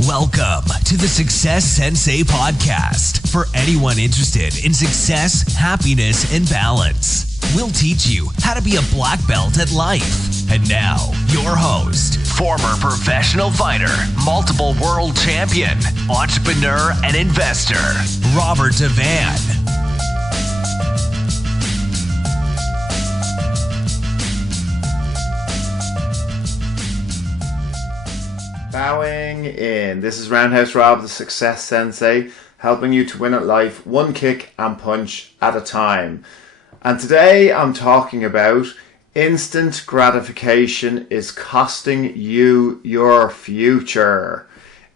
Welcome to the Success Sensei podcast for anyone interested in success, happiness, and balance. We'll teach you how to be a black belt at life. And now, your host, former professional fighter, multiple world champion, entrepreneur, and investor, Robert Devane. Bowing in. This is Roundhouse Rob, the Success Sensei, helping you to win at life one kick and punch at a time. And today I'm talking about instant gratification is costing you your future.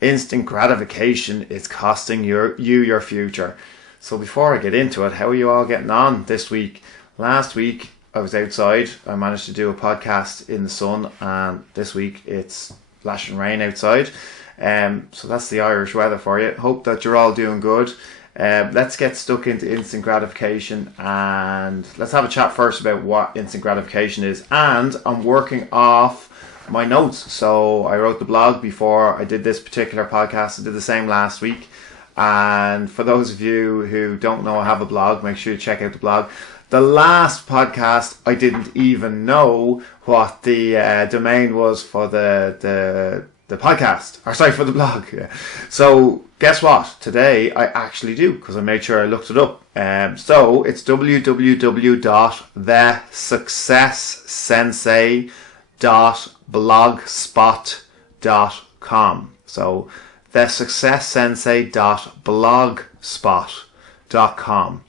Instant gratification is costing you your future. So before I get into it, how are you all getting on this week? Last week I was outside. I managed to do a podcast in the sun, and this week it's flashing rain outside. So that's the Irish weather for you. Hope that you're all doing good. Let's get stuck into instant gratification, and let's have a chat first about what instant gratification is. And I'm working off my notes. So I wrote the blog before I did this particular podcast. I did the same last week. And for those of you who don't know I have a blog, make sure you check out the blog. The last podcast, I didn't even know what the domain was for the podcast, or sorry, for the blog. Yeah. So guess what? Today I actually do, because I made sure I looked it up. So it's www.thesuccesssensei.blogspot.com. So thesuccesssensei.blogspot.com.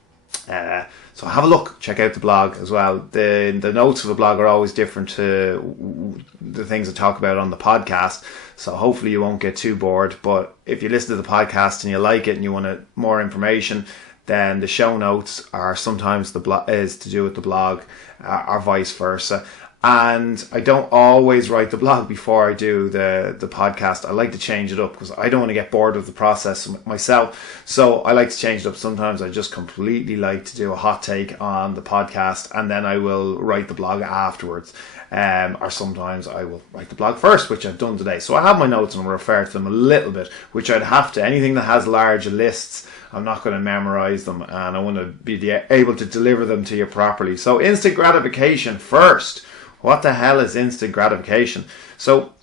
So have a look, check out the blog as well. The notes of the blog are always different to the things I talk about on the podcast, so hopefully you won't get too bored. But if you listen to the podcast and you like it and you want more information, then the show notes are sometimes is to do with the blog, or vice versa. And I don't always write the blog before I do the podcast. I like to change it up because I don't want to get bored with the process myself. So I like to change it up. Sometimes I just completely like to do a hot take on the podcast, and then I will write the blog afterwards. Or sometimes I will write the blog first, which I've done today. So I have my notes and I'll refer to them a little bit, which I'd have to. Anything that has large lists, I'm not going to memorize them, and I want to be able to deliver them to you properly. So instant gratification first. What the hell is instant gratification? So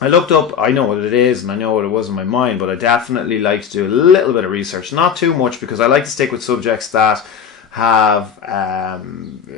I looked up, I know what it is and I know what it was in my mind, but I definitely like to do a little bit of research. Not too much, because I like to stick with subjects that have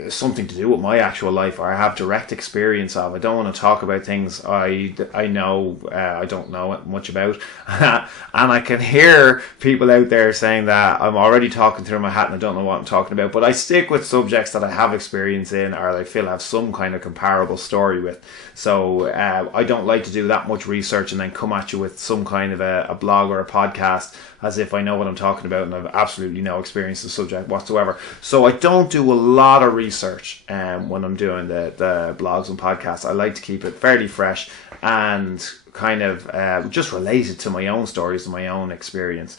something to do with my actual life, or I have direct experience of. I don't want to talk about things I know I don't know much about. And I can hear people out there saying that I'm already talking through my hat and I don't know what I'm talking about. But I stick with subjects that I have experience in, or I feel I have some kind of comparable story with. So I don't like to do that much research and then come at you with some kind of a blog or a podcast as if I know what I'm talking about and I've absolutely no experience in the subject whatsoever. So I don't do a lot of research when I'm doing the blogs and podcasts. I like to keep it fairly fresh and kind of just related to my own stories and my own experience.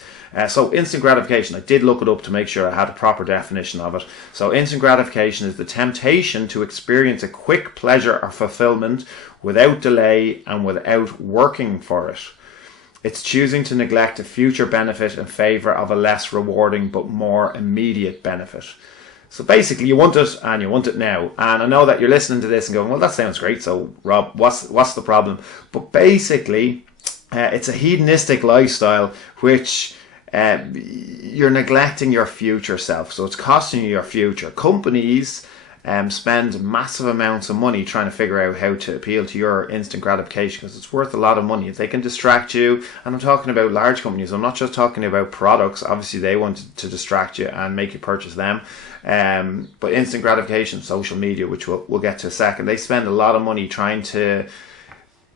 So instant gratification, I did look it up to make sure I had a proper definition of it. So instant gratification is the temptation to experience a quick pleasure or fulfillment without delay and without working for it. It's choosing to neglect a future benefit in favour of a less rewarding but more immediate benefit. So basically you want it and you want it now. And I know that you're listening to this and going, well, that sounds great. So Rob, what's the problem? But basically it's a hedonistic lifestyle which you're neglecting your future self. So it's costing you your future. Companies spend massive amounts of money trying to figure out how to appeal to your instant gratification, because it's worth a lot of money. If they can distract you, and I'm talking about large companies, I'm not just talking about products. Obviously they want to distract you and make you purchase them, but instant gratification, social media, which we'll get to a second, they spend a lot of money trying to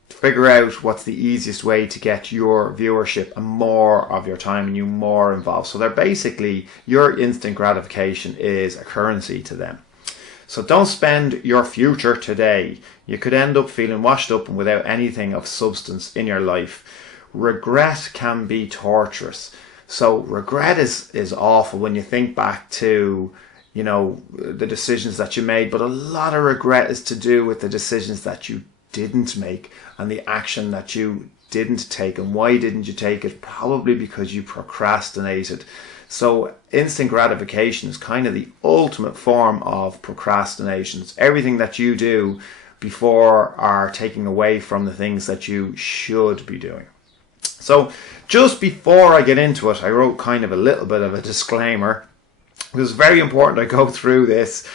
figure out what's the easiest way to get your viewership and more of your time and you more involved. So they're basically, your instant gratification is a currency to them. So don't spend your future today. You could end up feeling washed up and without anything of substance in your life. Regret can be torturous. So regret is awful when you think back to, you know, the decisions that you made, but a lot of regret is to do with the decisions that you didn't make and the action that you didn't take. And why didn't you take it? Probably because you procrastinated. So instant gratification is kind of the ultimate form of procrastination. It's everything that you do before are taking away from the things that you should be doing. So just before I get into it, I wrote kind of a little bit of a disclaimer. It was very important I go through this.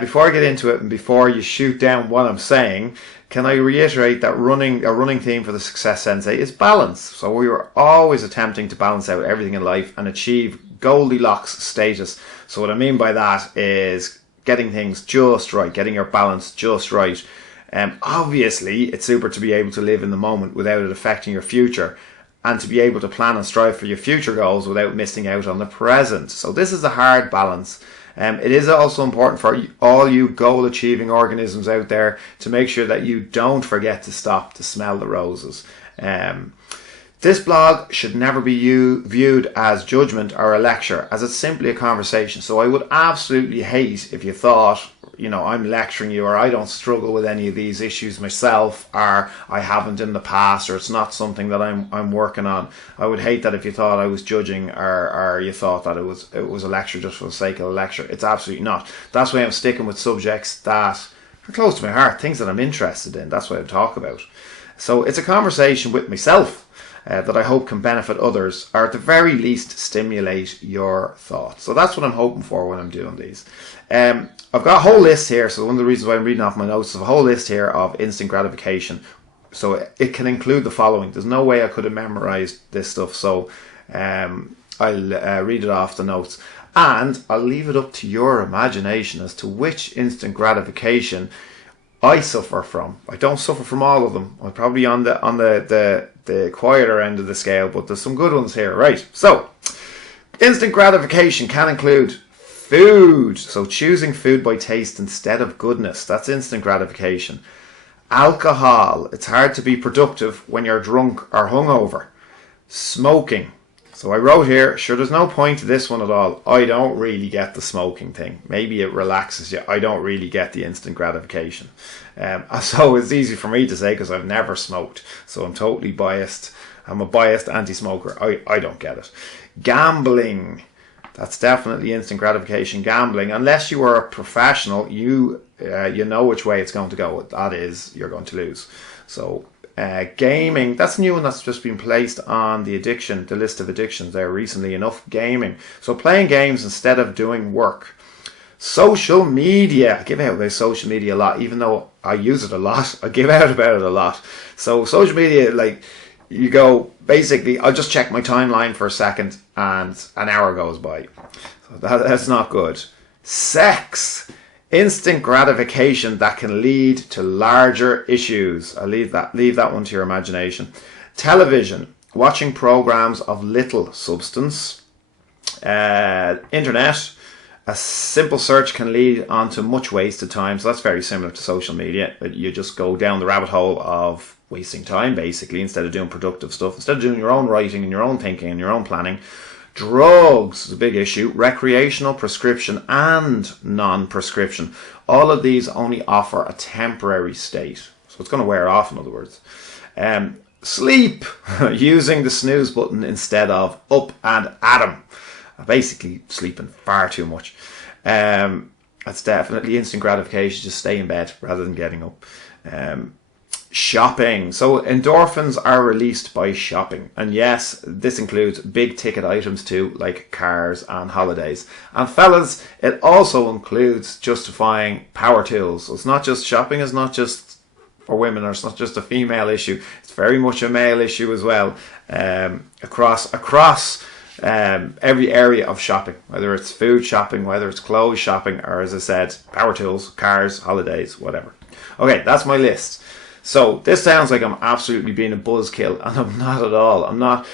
Before I get into it and before you shoot down what I'm saying, can I reiterate that a running theme for the Success Sensei is balance. So we are always attempting to balance out everything in life and achieve Goldilocks status. So what I mean by that is getting things just right, getting your balance just right. Obviously, it's super to be able to live in the moment without it affecting your future, and to be able to plan and strive for your future goals without missing out on the present. So this is a hard balance. It is also important for all you goal-achieving organisms out there to make sure that you don't forget to stop to smell the roses. This blog should never be viewed as judgment or a lecture, as it's simply a conversation. So I would absolutely hate if you thought, I'm lecturing you, or I don't struggle with any of these issues myself, or I haven't in the past, or it's not something that I'm working on. I would hate that if you thought I was judging, or you thought that it was a lecture just for the sake of a lecture. It's absolutely not. That's why I'm sticking with subjects that are close to my heart, things that I'm interested in. That's what I talk about. So it's a conversation with myself that I hope can benefit others, or at the very least stimulate your thoughts. So that's what I'm hoping for when I'm doing these. I've got a whole list here, so one of the reasons why I'm reading off my notes is a whole list here of instant gratification. So it can include the following. There's no way I could have memorized this stuff, so I'll read it off the notes. And I'll leave it up to your imagination as to which instant gratification I suffer from. I don't suffer from all of them. I'm probably on the quieter end of the scale, but there's some good ones here. Right, so instant gratification can include food. So choosing food by taste instead of goodness. That's instant gratification. Alcohol. It's hard to be productive when you're drunk or hungover. Smoking. So I wrote here, sure, there's no point to this one at all. I don't really get the smoking thing. Maybe it relaxes you. I don't really get the instant gratification. So it's easy for me to say because I've never smoked. So I'm totally biased. I'm a biased anti-smoker. I don't get it. Gambling. That's definitely instant gratification. Gambling. Unless you are a professional, you know which way it's going to go. That is, you're going to lose. So gaming, that's a new one that's just been placed on the list of addictions there recently enough. Gaming. So playing games instead of doing work. Social media. I give out about social media a lot, even though I use it a lot. I give out about it a lot. So social media, like, you go, basically, I'll just check my timeline for a second and an hour goes by. So that's not good. Sex. Instant gratification that can lead to larger issues. I'll leave that one to your imagination. Television. Watching programs of little substance. Internet. A simple search can lead on to much wasted time. So that's very similar to social media. You just go down the rabbit hole of wasting time, basically, instead of doing productive stuff. Instead of doing your own writing and your own thinking and your own planning. Drugs is a big issue. Recreational, prescription, and non-prescription. All of these only offer a temporary state. So it's going to wear off, in other words. Sleep. Using the snooze button instead of up and at 'em. Basically sleeping far too much. That's definitely instant gratification. Just stay in bed rather than getting up. Shopping. So endorphins are released by shopping. And yes, this includes big ticket items too, like cars and holidays. And fellas, it also includes justifying power tools. So it's not just shopping, is not just for women, or it's not just a female issue. It's very much a male issue as well. Across every area of shopping, whether it's food shopping, whether it's clothes shopping, or, as I said, power tools, cars, holidays, whatever. Okay, that's my list. So this sounds like I'm absolutely being a buzzkill, and I'm not at all. I'm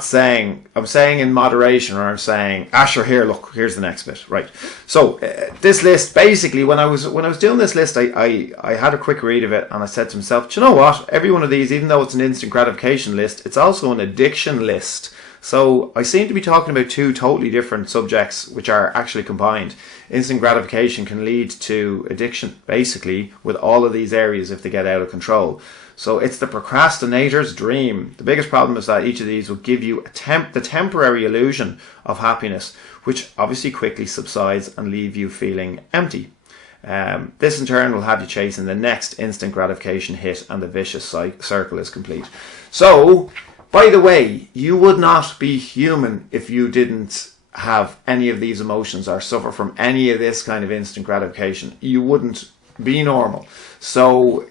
saying in moderation, or I'm saying, sure, here's the next bit. Right. So this list, basically, when I was doing this list, I had a quick read of it, and I said to myself, do you know what? Every one of these, even though it's an instant gratification list, it's also an addiction list. So I seem to be talking about two totally different subjects which are actually combined. Instant gratification can lead to addiction, basically, with all of these areas if they get out of control. So it's the procrastinator's dream. The biggest problem is that each of these will give you the temporary illusion of happiness, which obviously quickly subsides and leave you feeling empty. This in turn will have you chasing the next instant gratification hit, and the vicious circle is complete. So, by the way, you would not be human if you didn't have any of these emotions or suffer from any of this kind of instant gratification. You wouldn't be normal. So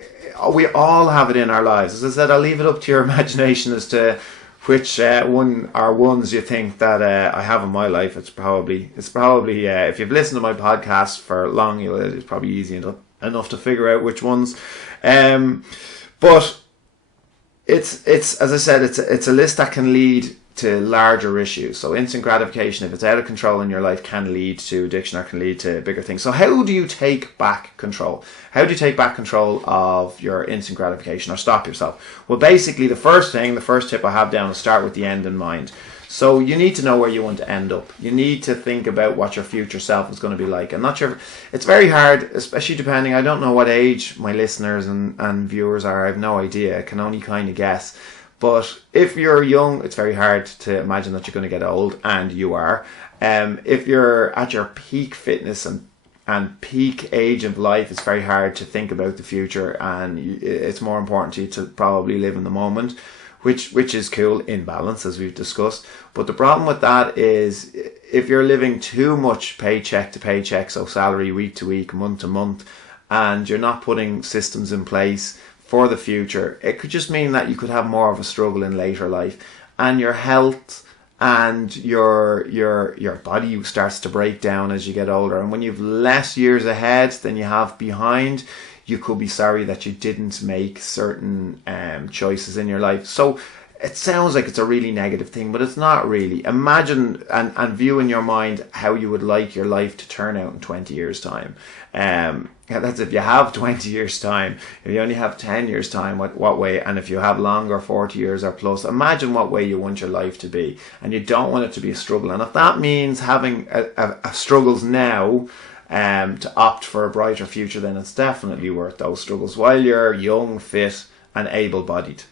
we all have it in our lives. As I said, I'll leave it up to your imagination as to which ones you think that I have in my life. It's probably if you've listened to my podcast for long, it's probably easy enough to figure out which ones. But it's as I said, it's a list that can lead to larger issues. So instant gratification, if it's out of control in your life, can lead to addiction or can lead to bigger things. So how do you take back control? How do you take back control of your instant gratification or stop yourself? Well, basically the first tip I have down is start with the end in mind. So you need to know where you want to end up. You need to think about what your future self is going to be like. I'm not sure. It's very hard, especially depending. I don't know what age my listeners and viewers are. I have no idea. I can only kind of guess. But if you're young, it's very hard to imagine that you're going to get old, and you are. If you're at your peak fitness and peak age of life, it's very hard to think about the future, and it's more important to you to probably live in the moment, which is cool in balance, as we've discussed. But the problem with that is if you're living too much paycheck to paycheck, so salary week to week, month to month, and you're not putting systems in place for the future, it could just mean that you could have more of a struggle in later life, and your health and your body starts to break down as you get older. And when you've less years ahead than you have behind, you could be sorry that you didn't make certain choices in your life. So it sounds like it's a really negative thing, but it's not really. Imagine and view in your mind how you would like your life to turn out in 20 years' time. That's if you have 20 years' time. If you only have 10 years' time, what way? And if you have longer, 40 years or plus, imagine what way you want your life to be. And you don't want it to be a struggle. And if that means having a struggles now, to opt for a brighter future, then it's definitely worth those struggles while you're young, fit, and able-bodied.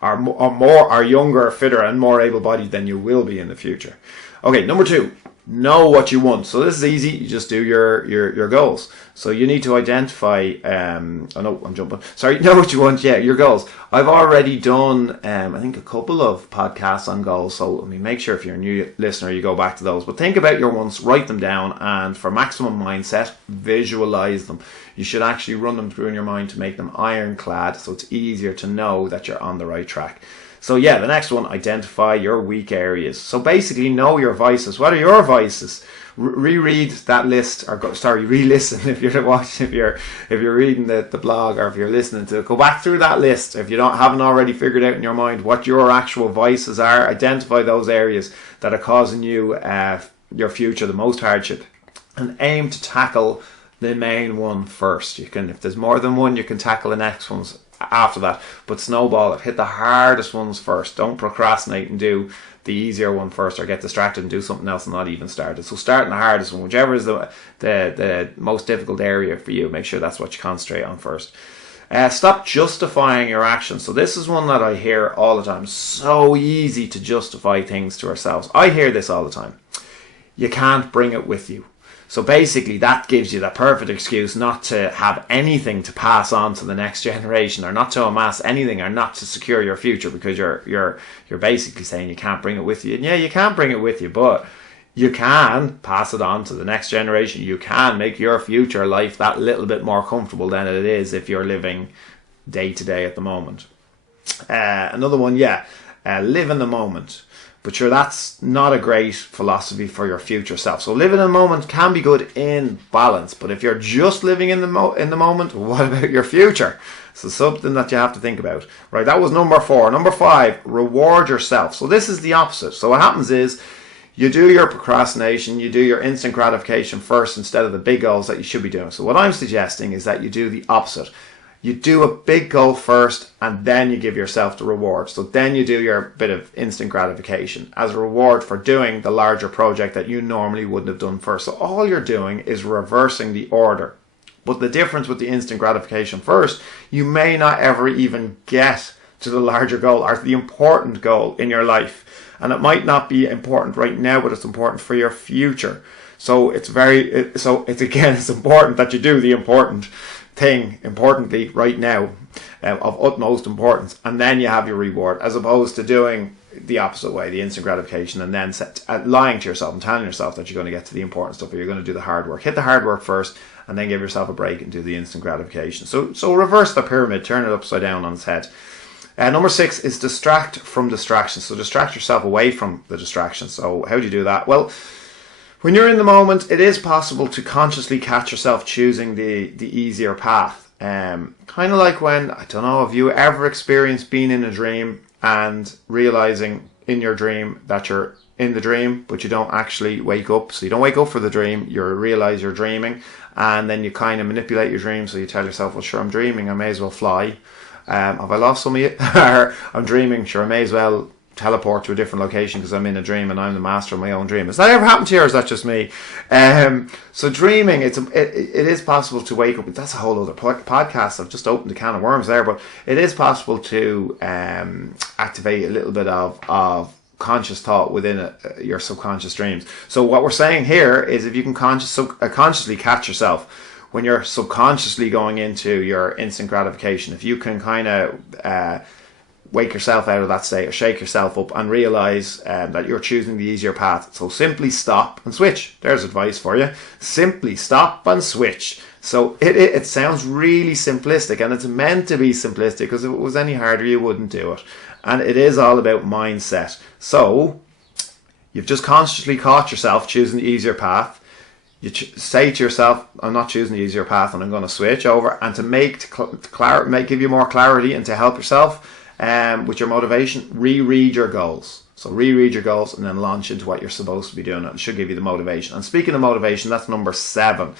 Are younger, fitter, and more able-bodied than you will be in the future. Okay, number 2, know what you want. So this is easy. You just do your goals. So you need to identify. Know what you want. Yeah, your goals. I've already done, I think, a couple of podcasts on goals. So make sure if you're a new listener, you go back to those. But think about your wants, write them down, and for maximum mindset, visualize them. You should actually run them through in your mind to make them ironclad, so it's easier to know that you're on the right track. So yeah, the next one, identify your weak areas. So basically know your vices. What are your vices? Reread that list, re-listen if you're watching, if you're reading the blog, or if you're listening to it. Go back through that list if you haven't already figured out in your mind what your actual vices are. Identify those areas that are causing you your future the most hardship, and aim to tackle the main one first. You can, if there's more than one, you can tackle the next ones after that, but snowball it. Hit the hardest ones first. Don't procrastinate and do the easier one first, or get distracted and do something else and not even start it. So start in the hardest one, whichever is the most difficult area for you. Make sure that's what you concentrate on first. Stop justifying your actions. So this is one that I hear all the time. So easy to justify things to ourselves. I hear this all the time. You can't bring it with you. So basically that gives you the perfect excuse not to have anything to pass on to the next generation, or not to amass anything, or not to secure your future, because you're basically saying you can't bring it with you. And yeah, you can't bring it with you, but you can pass it on to the next generation. You can make your future life that little bit more comfortable than it is if you're living day to day at the moment. Another one, live in the moment. But sure, that's not a great philosophy for your future self. So living in the moment can be good in balance. But if you're just living in the moment, what about your future? So something that you have to think about. Right, that was number 4. Number 5, reward yourself. So this is the opposite. So what happens is you do your procrastination, you do your instant gratification first instead of the big goals that you should be doing. So what I'm suggesting is that you do the opposite. You do a big goal first, and then you give yourself the reward. So then you do your bit of instant gratification as a reward for doing the larger project that you normally wouldn't have done first. So all you're doing is reversing the order. But the difference with the instant gratification first, you may not ever even get to the larger goal or the important goal in your life. And it might not be important right now, but it's important for your future. So it's important that you do the important thing importantly right now, of utmost importance, and then you have your reward, as opposed to doing the opposite way, the instant gratification, and then lying to yourself and telling yourself that you're going to get to the important stuff, or you're going to do the hard work. Hit the hard work first, and then give yourself a break and do the instant gratification. So reverse the pyramid, turn it upside down on its head. Number 6 is distract from distractions. So distract yourself away from the distractions. So how do you do that? Well, when you're in the moment, it is possible to consciously catch yourself choosing the easier path. Kind of like when, I don't know, have you ever experienced being in a dream and realizing in your dream that you're in the dream, but you don't actually wake up? So you don't wake up for the dream, you realize you're dreaming, and then you kind of manipulate your dream. So you tell yourself, well, sure, I'm dreaming, I may as well fly. Have I lost some of you? I'm dreaming, sure, I may as well teleport to a different location because I'm in a dream and I'm the master of my own dream. Has that ever happened to you, or is that just me? So dreaming, it is possible to wake up. That's a whole other podcast. I've just opened a can of worms there, but it is possible to activate a little bit of conscious thought within your subconscious dreams. So what we're saying here is, if you can consciously catch yourself when you're subconsciously going into your instant gratification, if you can kind of wake yourself out of that state, or shake yourself up and realize that you're choosing the easier path. So simply stop and switch. There's advice for you. Simply stop and switch. So it sounds really simplistic, and it's meant to be simplistic, because if it was any harder, you wouldn't do it. And it is all about mindset. So you've just consciously caught yourself choosing the easier path. You say to yourself, I'm not choosing the easier path, and I'm going to switch over. And to give you more clarity and to help yourself with your motivation, reread your goals. So reread your goals and then launch into what you're supposed to be doing. It should give you the motivation. And speaking of motivation, that's number 7.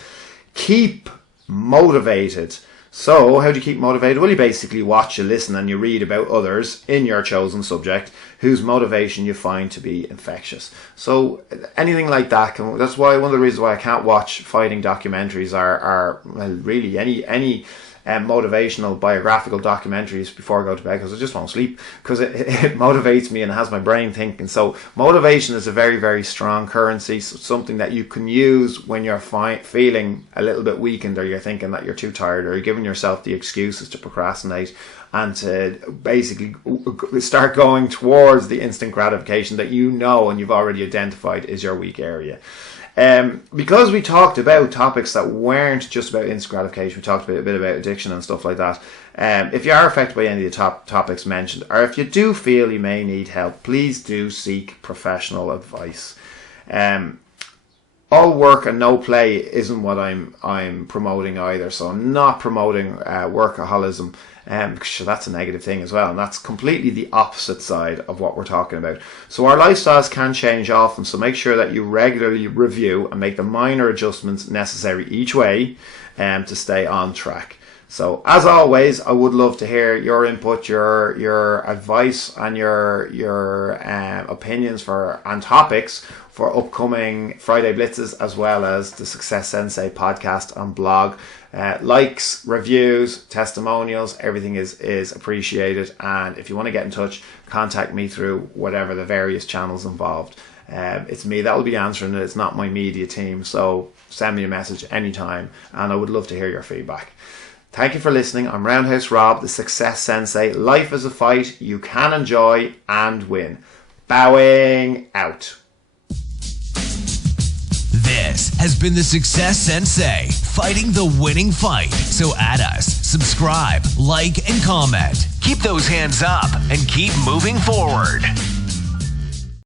Keep motivated. So how do you keep motivated? Well, you basically watch, you listen, and you read about others in your chosen subject whose motivation you find to be infectious. So anything like that that's why one of the reasons why I can't watch fighting documentaries are well, really any motivational biographical documentaries before I go to bed, because I just won't sleep, because it motivates me and has my brain thinking. So motivation is a very, very strong currency, so something that you can use when you're feeling a little bit weakened, or you're thinking that you're too tired, or you're giving yourself the excuses to procrastinate and to basically start going towards the instant gratification that you know and you've already identified is your weak area. Because we talked about topics that weren't just about instant gratification, we talked a bit about addiction and stuff like that. If you are affected by any of the topics mentioned, or if you do feel you may need help, please do seek professional advice. All work and no play isn't what I'm promoting either. So I'm not promoting workaholism, because that's a negative thing as well, and that's completely the opposite side of what we're talking about. So our lifestyles can change often, so make sure that you regularly review and make the minor adjustments necessary each way to stay on track. So as always, I would love to hear your input, your advice, and your opinions and topics for upcoming Friday Blitzes, as well as the Success Sensei podcast and blog. Likes, reviews, testimonials, everything is appreciated. And if you want to get in touch, contact me through whatever the various channels involved. It's me that will be answering it. It's not my media team. So send me a message anytime, and I would love to hear your feedback. Thank you for listening. I'm Roundhouse Rob, the Success Sensei. Life is a fight you can enjoy and win. Bowing out. This has been the Success Sensei, fighting the winning fight. So add us, subscribe, like, and comment. Keep those hands up and keep moving forward.